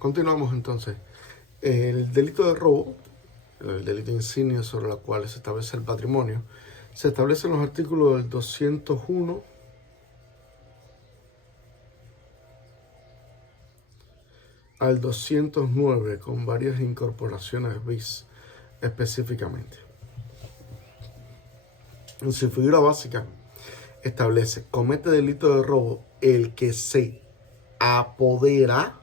Continuamos entonces. El delito de robo, el delito insignia sobre el cual se establece el patrimonio, se establece en los artículos del 201 al 209 con varias incorporaciones bis específicamente. En su figura básica establece: comete delito de robo el que se apodera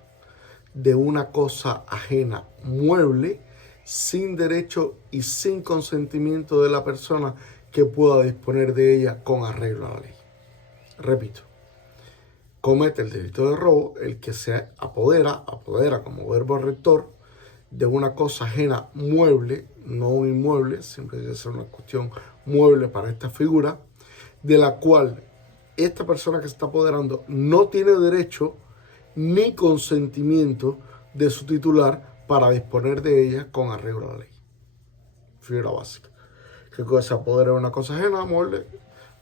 de una cosa ajena mueble sin derecho y sin consentimiento de la persona que pueda disponer de ella con arreglo a la ley. Repito, comete el delito de robo el que se apodera como verbo rector, de una cosa ajena mueble, no un inmueble, siempre debe ser una cuestión mueble para esta figura, de la cual esta persona que se está apoderando no tiene derecho ni consentimiento de su titular para disponer de ella con arreglo a la ley. Figura básica. Que se apodera de una cosa ajena mueble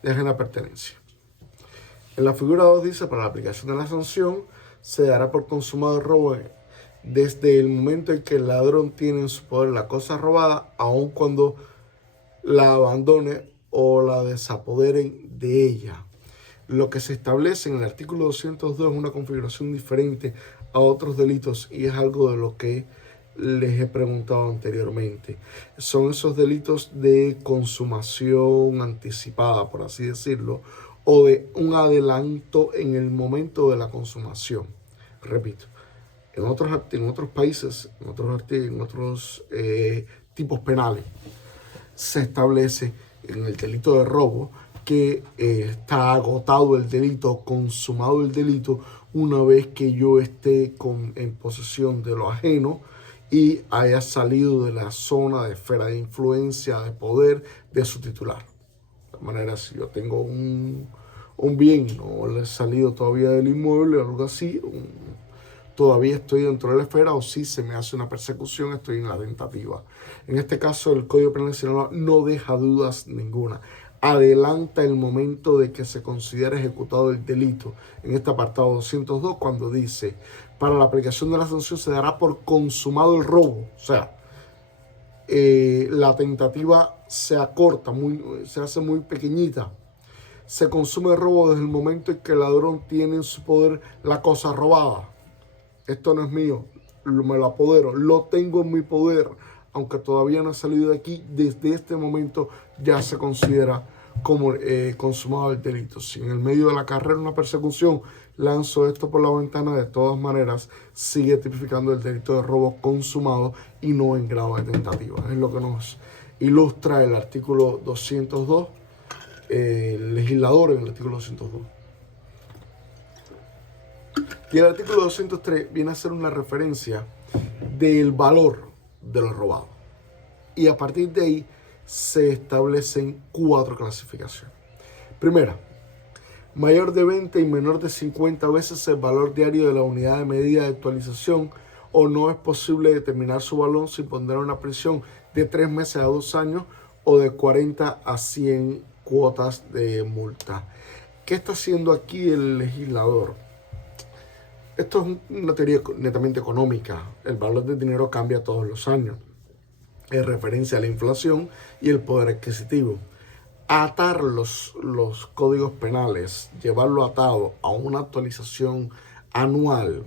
de ajena pertenencia. En la figura 2 dice: para la aplicación de la sanción se dará por consumado el robo desde el momento en que el ladrón tiene en su poder la cosa robada, aun cuando la abandone o la desapoderen de ella. Lo que se establece en el artículo 202 es una configuración diferente a otros delitos y es algo de lo que les he preguntado anteriormente. Son esos delitos de consumación anticipada, por así decirlo, o de un adelanto en el momento de la consumación. Repito, en otros países, en otros tipos penales, se establece en el delito de robo que está agotado el delito, consumado el delito, una vez que yo esté en posesión de lo ajeno y haya salido de la zona de esfera de influencia, de poder de su titular. De manera, si yo tengo un bien, no le he salido todavía del inmueble o algo así, todavía estoy dentro de la esfera, o si se me hace una persecución, estoy en la tentativa. En este caso, el Código Penal Nacional no deja dudas ninguna. Adelanta el momento de que se considere ejecutado el delito. En este apartado 202, cuando dice: para la aplicación de la sanción se dará por consumado el robo. O sea, la tentativa se acorta, se hace muy pequeñita. Se consume el robo desde el momento en que el ladrón tiene en su poder la cosa robada. Esto no es mío, me lo apodero, lo tengo en mi poder, aunque todavía no he salido de aquí. Desde este momento ya se considera como consumado el delito. Si en el medio de la carrera, una persecución, lanzo esto por la ventana, de todas maneras sigue tipificando el delito de robo consumado y no en grado de tentativa. Es lo que nos ilustra el artículo 202, el legislador en el artículo 202. Y el artículo 203 viene a ser una referencia del valor de lo robado. Y a partir de ahí se establecen 4 clasificaciones. Primera, mayor de 20 y menor de 50 veces el valor diario de la unidad de medida de actualización, o no es posible determinar su valor sin poner una prisión de 3 meses a 2 años o de 40 a 100 cuotas de multa. ¿Qué está haciendo aquí el legislador? Esto es una teoría netamente económica. El valor del dinero cambia todos los años, en referencia a la inflación y el poder adquisitivo. Atar los códigos penales, llevarlo atado a una actualización anual,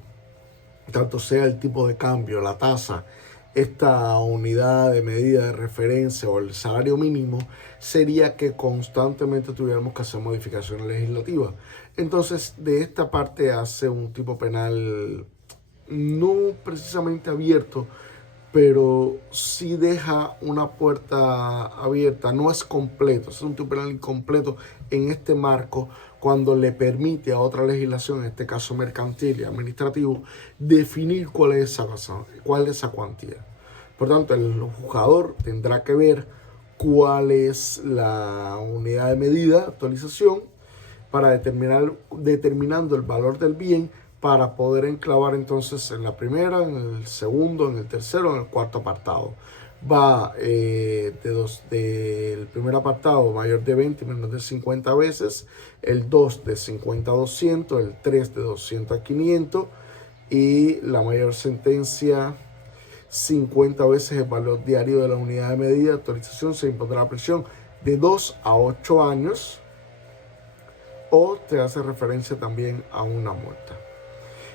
tanto sea el tipo de cambio, la tasa, esta unidad de medida de referencia o el salario mínimo, sería que constantemente tuviéramos que hacer modificaciones legislativas. Entonces, de esta parte hace un tipo penal no precisamente abierto, pero sí deja una puerta abierta. No es completo, es un tipo penal incompleto en este marco, cuando le permite a otra legislación, en este caso mercantil y administrativo, definir cuál es esa cuantía. Por tanto, el juzgador tendrá que ver cuál es la unidad de medida, actualización, para determinando el valor del bien, para poder enclavar entonces en la primera, en el segundo, en el tercero, en el cuarto apartado. Va del primer apartado, mayor de 20 y menor de 50 veces, el 2 de 50 a 200, el 3 de 200 a 500, y la mayor sentencia 50 veces el valor diario de la unidad de medida de autorización. Se impondrá la prisión de 2 a 8 años o te hace referencia también a una multa.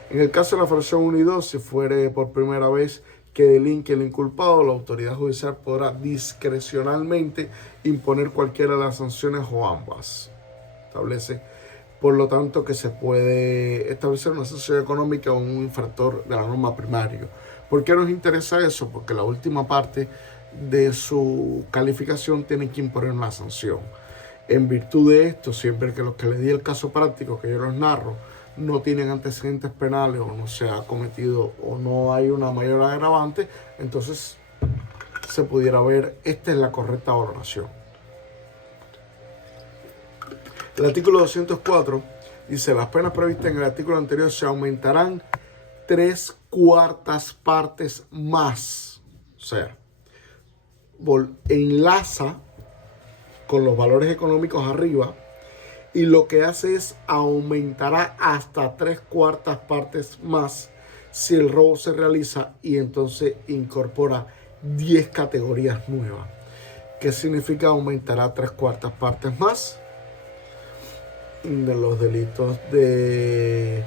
En el caso de la fracción 1 y 2, si fuere por primera vez que delinque el inculpado, la autoridad judicial podrá discrecionalmente imponer cualquiera de las sanciones o ambas. Establece, por lo tanto, que se puede establecer una sanción económica o un infractor de la norma primaria. ¿Por qué nos interesa eso? Porque la última parte de su calificación tiene que imponer una sanción. En virtud de esto, siempre que los que les di el caso práctico que yo les narro no tienen antecedentes penales o no se ha cometido o no hay una mayor agravante, entonces se pudiera ver, esta es la correcta valoración. El artículo 204 dice: las penas previstas en el artículo anterior se aumentarán 3/4 partes más. O sea, enlaza con los valores económicos arriba y lo que hace es aumentará hasta 3/4 partes más si el robo se realiza, y entonces incorpora 10 categorías nuevas. ¿Qué significa aumentará 3/4 partes más? De los delitos de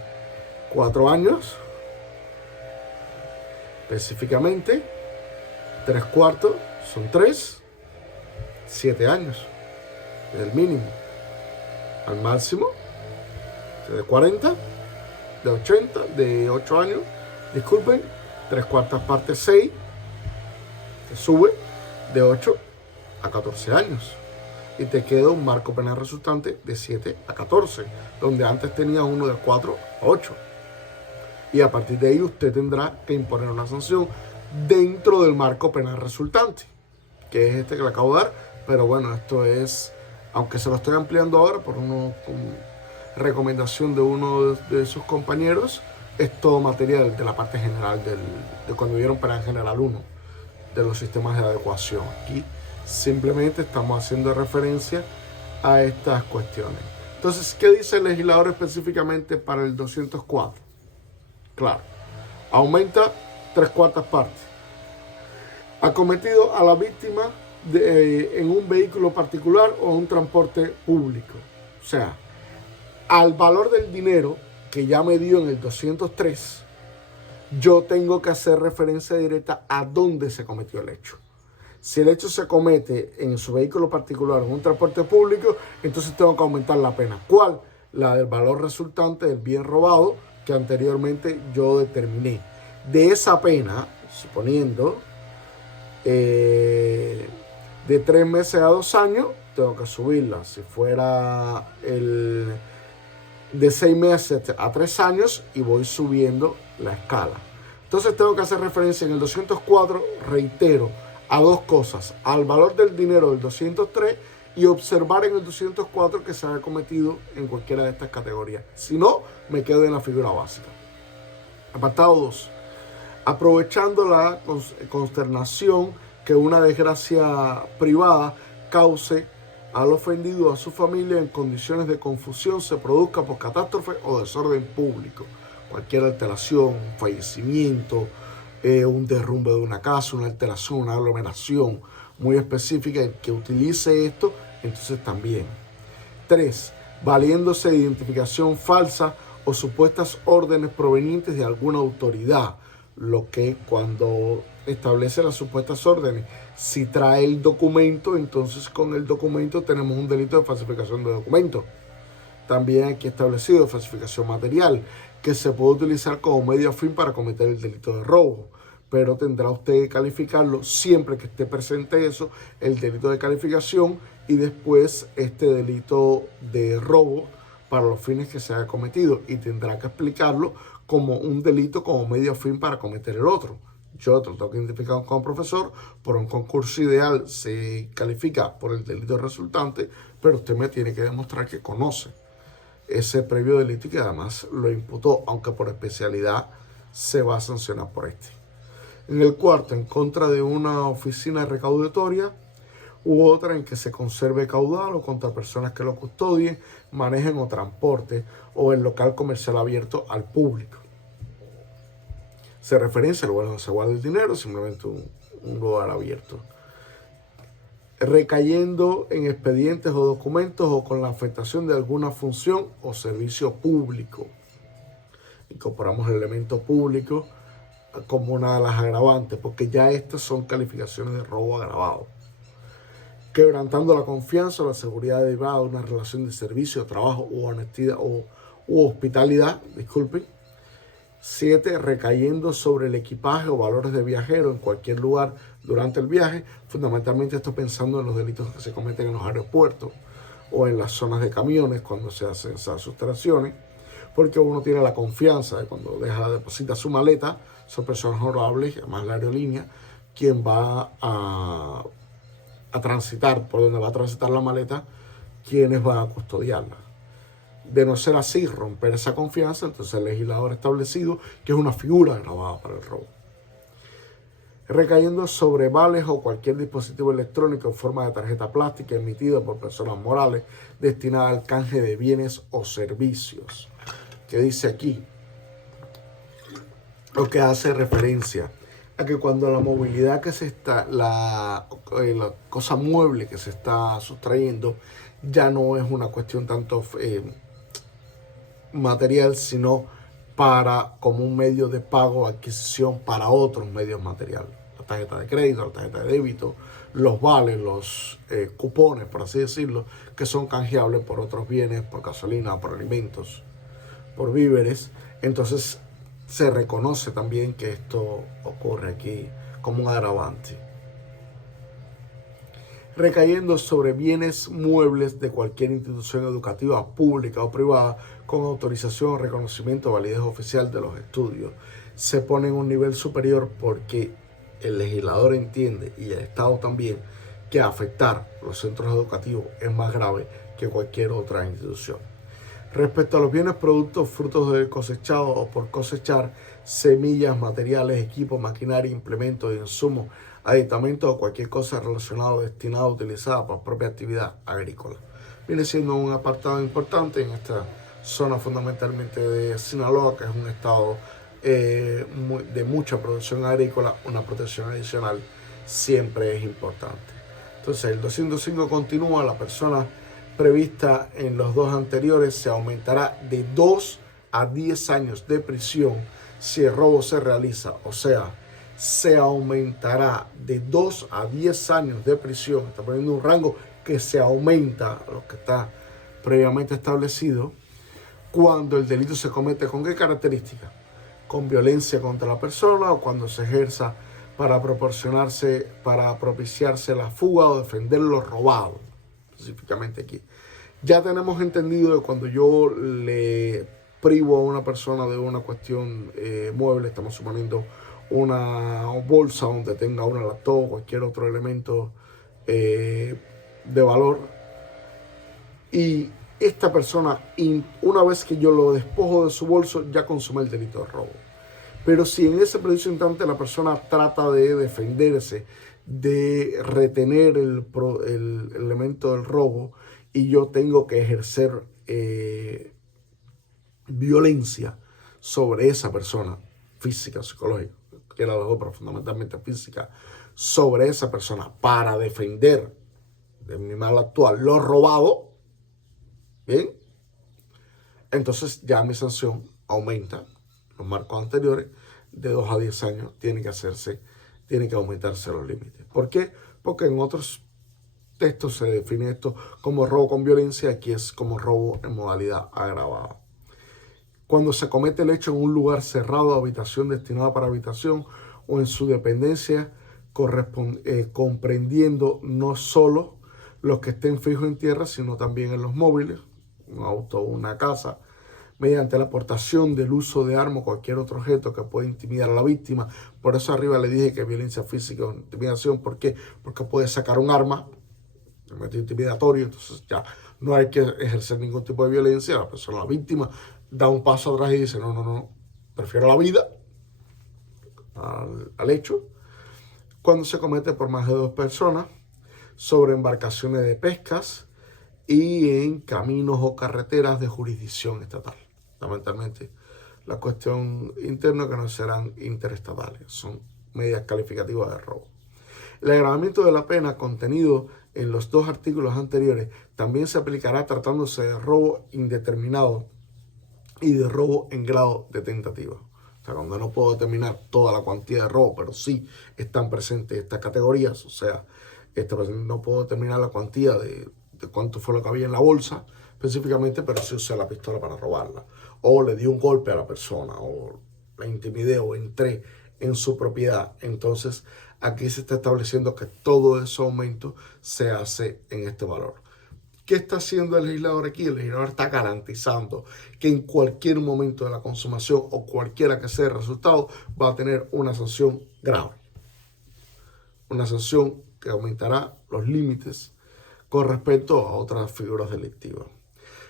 4 años, específicamente 3/4 son 3, 7 años, es el mínimo. Al máximo, de 40, de 80, de 8 años, disculpen, 3/4 partes 6, te sube de 8 a 14 años. Y te queda un marco penal resultante de 7 a 14, donde antes tenía uno de 4 a 8. Y a partir de ahí usted tendrá que imponer una sanción dentro del marco penal resultante, que es este que le acabo de dar. Pero bueno, esto es, aunque se lo estoy ampliando ahora por una recomendación de uno de sus compañeros, es todo material de la parte general de cuando vieron penal general 1, de los sistemas de adecuación. Aquí simplemente estamos haciendo referencia a estas cuestiones. Entonces, ¿qué dice el legislador específicamente para el 204? Claro, aumenta 3/4 partes. Acometido a la víctima en un vehículo particular o en un transporte público. O sea, al valor del dinero que ya me dio en el 203, yo tengo que hacer referencia directa a dónde se cometió el hecho. Si el hecho se comete en su vehículo particular o en un transporte público, entonces tengo que aumentar la pena. ¿Cuál? La del valor resultante del bien robado que anteriormente yo determiné. De esa pena, suponiendo de 3 meses a 2 años, tengo que subirla. Si fuera de 6 meses a 3 años, y voy subiendo la escala. Entonces tengo que hacer referencia en el 204, reitero, a dos cosas: al valor del dinero del 203 y observar en el 204 que se haya cometido en cualquiera de estas categorías. Si no, me quedo en la figura básica. Apartado 2. Aprovechando la consternación que una desgracia privada cause al ofendido o a su familia en condiciones de confusión se produzca por catástrofe o desorden público. Cualquier alteración, un fallecimiento, un derrumbe de una casa, una alteración, una aglomeración muy específica, en que utilice esto, entonces también. 3. Valiéndose de identificación falsa o supuestas órdenes provenientes de alguna autoridad. Lo que cuando establece las supuestas órdenes, si trae el documento, entonces con el documento tenemos un delito de falsificación de documento. También aquí establecido falsificación material, que se puede utilizar como medio a fin para cometer el delito de robo, pero tendrá usted que calificarlo siempre que esté presente eso, el delito de calificación, y después este delito de robo para los fines que se haya cometido, y tendrá que explicarlo como un delito como medio a fin para cometer el otro. Yo tengo que identificar como profesor, por un concurso ideal se califica por el delito resultante, pero usted me tiene que demostrar que conoce ese previo delito y que además lo imputó, aunque por especialidad se va a sancionar por este. En el cuarto, en contra de una oficina recaudatoria u otra en que se conserve caudal, o contra personas que lo custodien, manejen o transporten, o el local comercial abierto al público. se referencia al lugar donde se guarda el dinero, simplemente un lugar abierto. Recayendo en expedientes o documentos o con la afectación de alguna función o servicio público. Incorporamos el elemento público como una de las agravantes, porque ya estas son calificaciones de robo agravado. Quebrantando la confianza o la seguridad derivada de una relación de servicio, trabajo u honestidad u hospitalidad, disculpen. 7. Recayendo sobre el equipaje o valores de viajero en cualquier lugar durante el viaje. Fundamentalmente estoy pensando en los delitos que se cometen en los aeropuertos o en las zonas de camiones cuando se hacen esas sustracciones, porque uno tiene la confianza de cuando deposita su maleta, son personas honorables, además la aerolínea, quien va a transitar, por donde va a transitar la maleta, quienes van a custodiarla. De no ser así, romper esa confianza, entonces el legislador ha establecido que es una figura agravada para el robo. Recayendo sobre vales o cualquier dispositivo electrónico en forma de tarjeta plástica emitida por personas morales destinada al canje de bienes o servicios. ¿Qué dice aquí? Lo que hace referencia a que cuando la movilidad que se está, la cosa mueble que se está sustrayendo ya no es una cuestión tanto material, sino como un medio de pago o adquisición para otros medios materiales. La tarjeta de crédito, la tarjeta de débito, los vales, los cupones, por así decirlo, que son canjeables por otros bienes, por gasolina, por alimentos, por víveres. Entonces se reconoce también que esto ocurre aquí como un agravante. Recayendo sobre bienes muebles de cualquier institución educativa pública o privada con autorización, reconocimiento o validez oficial de los estudios. Se pone en un nivel superior porque el legislador entiende, y el Estado también, que afectar los centros educativos es más grave que cualquier otra institución. Respecto a los bienes, productos, frutos de cosechado o por cosechar, semillas, materiales, equipos, maquinaria, implementos, insumos, aditamentos o cualquier cosa relacionada o destinada a utilizada para propia actividad agrícola. Viene siendo un apartado importante en esta zona fundamentalmente de Sinaloa, que es un estado de mucha producción agrícola. Una protección adicional siempre es importante. Entonces el 205 continúa. La persona prevista en los dos anteriores se aumentará de 2 a 10 años de prisión si el robo se realiza, o sea, se aumentará de 2 a 10 años de prisión. Está poniendo un rango que se aumenta a lo que está previamente establecido cuando el delito se comete. ¿Con qué características? Con violencia contra la persona o cuando se ejerza para propiciarse la fuga o defender lo robado. Específicamente aquí. Ya tenemos entendido que cuando yo le privo a una persona de una cuestión mueble, estamos suponiendo una bolsa donde tenga una laptop o cualquier otro elemento de valor, y esta persona, una vez que yo lo despojo de su bolso, ya consume el delito de robo. Pero si en ese preciso instante la persona trata de defenderse, de retener el elemento del robo, y yo tengo que ejercer violencia sobre esa persona, física, psicológica, que era las dos, pero fundamentalmente física, sobre esa persona para defender de mi mal actual lo robado, ¿bien? Entonces ya mi sanción aumenta, los marcos anteriores, de 2 a 10 años, tiene que aumentarse los límites. ¿Por qué? Porque en otros textos se define esto como robo con violencia, aquí es como robo en modalidad agravada. Cuando se comete el hecho en un lugar cerrado, habitación destinada para habitación o en su dependencia, comprendiendo no solo los que estén fijos en tierra, sino también en los móviles, un auto o una casa, mediante la aportación del uso de arma o cualquier otro objeto que pueda intimidar a la víctima. Por eso arriba le dije que violencia física o intimidación. ¿Por qué? Porque puede sacar un arma, un método intimidatorio, entonces ya no hay que ejercer ningún tipo de violencia. La persona, la víctima, da un paso atrás y dice, no, prefiero la vida al hecho. Cuando se comete por más de 2 personas, sobre embarcaciones de pescas y en caminos o carreteras de jurisdicción estatal. Fundamentalmente la cuestión interna que no serán interestatales. Son medidas calificativas de robo. El agravamiento de la pena contenido en los dos artículos anteriores también se aplicará tratándose de robo indeterminado y de robo en grado de tentativa. O sea, cuando no puedo determinar toda la cuantía de robo, pero sí están presentes estas categorías, o sea, no puedo determinar la cuantía de cuánto fue lo que había en la bolsa específicamente, pero sí usé la pistola para robarla. O le di un golpe a la persona, o la intimidé, o entré en su propiedad. Entonces, aquí se está estableciendo que todo ese aumento se hace en este valor. ¿Qué está haciendo el legislador aquí? El legislador está garantizando que en cualquier momento de la consumación o cualquiera que sea el resultado va a tener una sanción grave. Una sanción que aumentará los límites con respecto a otras figuras delictivas.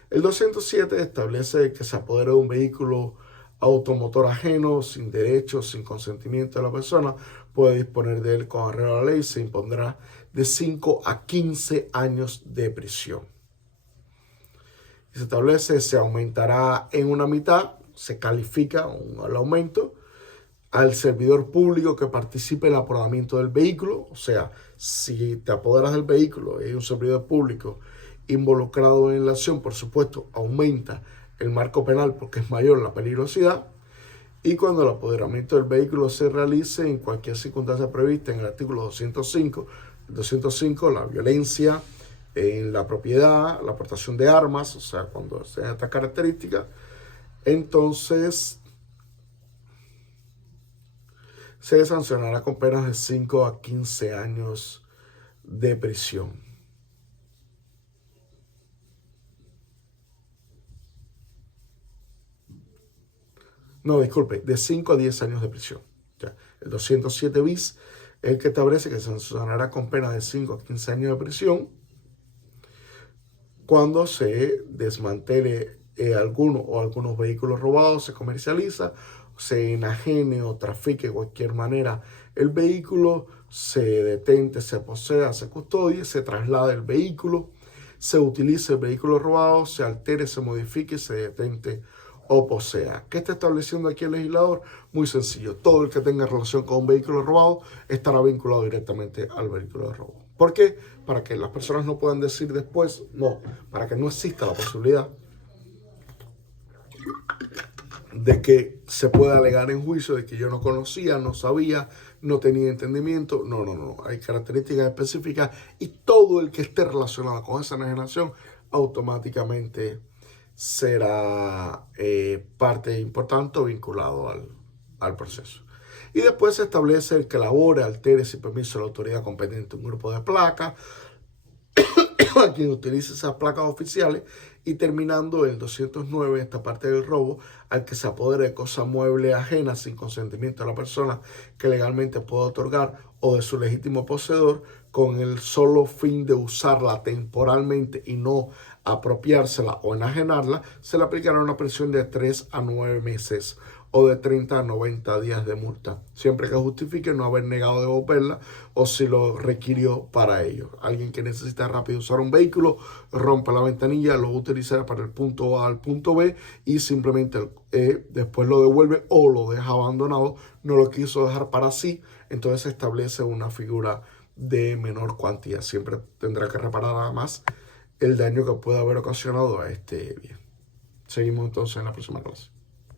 El 207 establece que se apodera de un vehículo automotor ajeno, sin derechos, sin consentimiento de la persona, puede disponer de él con arreglo a la ley, se impondrá de 5 a 15 años de prisión. Y se establece, se aumentará en una mitad, se califica el aumento al servidor público que participe en el apoderamiento del vehículo. O sea, si te apoderas del vehículo y hay un servidor público involucrado en la acción, por supuesto, aumenta el marco penal porque es mayor la peligrosidad. Y cuando el apoderamiento del vehículo se realice en cualquier circunstancia prevista en el artículo 205, la violencia en la propiedad, la aportación de armas, o sea, cuando sean estas características, entonces se sancionará con penas de 5 a 15 años de prisión. No, disculpe, de 5 a 10 años de prisión. Ya, el 207 bis es el que establece que se sancionará con pena de 5 a 15 años de prisión cuando se desmantele algunos vehículos robados, se comercializa, se enajene o trafique de cualquier manera el vehículo, se detente, se posea, se custodie, se traslade el vehículo, se utilice el vehículo robado, se altere, se modifique, se detente o posea. ¿Qué está estableciendo aquí el legislador? Muy sencillo. Todo el que tenga relación con un vehículo robado estará vinculado directamente al vehículo de robo. ¿Por qué? Para que las personas no puedan decir después, no, para que no exista la posibilidad de que se pueda alegar en juicio de que yo no conocía, no sabía, no tenía entendimiento. No. Hay características específicas y todo el que esté relacionado con esa enajenación automáticamente será parte importante vinculado al proceso. Y después se establece el que elabore, altere sin permiso de la autoridad competente un grupo de placas a quien utilice esas placas oficiales, y terminando el 209, esta parte del robo, al que se apodere de cosa mueble ajena sin consentimiento de la persona que legalmente pueda otorgar o de su legítimo poseedor con el solo fin de usarla temporalmente y no apropiársela o enajenarla, se le aplicará una prisión de 3 a 9 meses o de 30 a 90 días de multa, siempre que justifique no haber negado devolverla o si lo requirió para ello. Alguien que necesita rápido usar un vehículo, rompe la ventanilla, lo utiliza para el punto A al punto B y simplemente después lo devuelve o lo deja abandonado, no lo quiso dejar para sí, entonces se establece una figura de menor cuantía. Siempre tendrá que reparar nada más el daño que pueda haber ocasionado a este bien. Seguimos entonces en la próxima clase.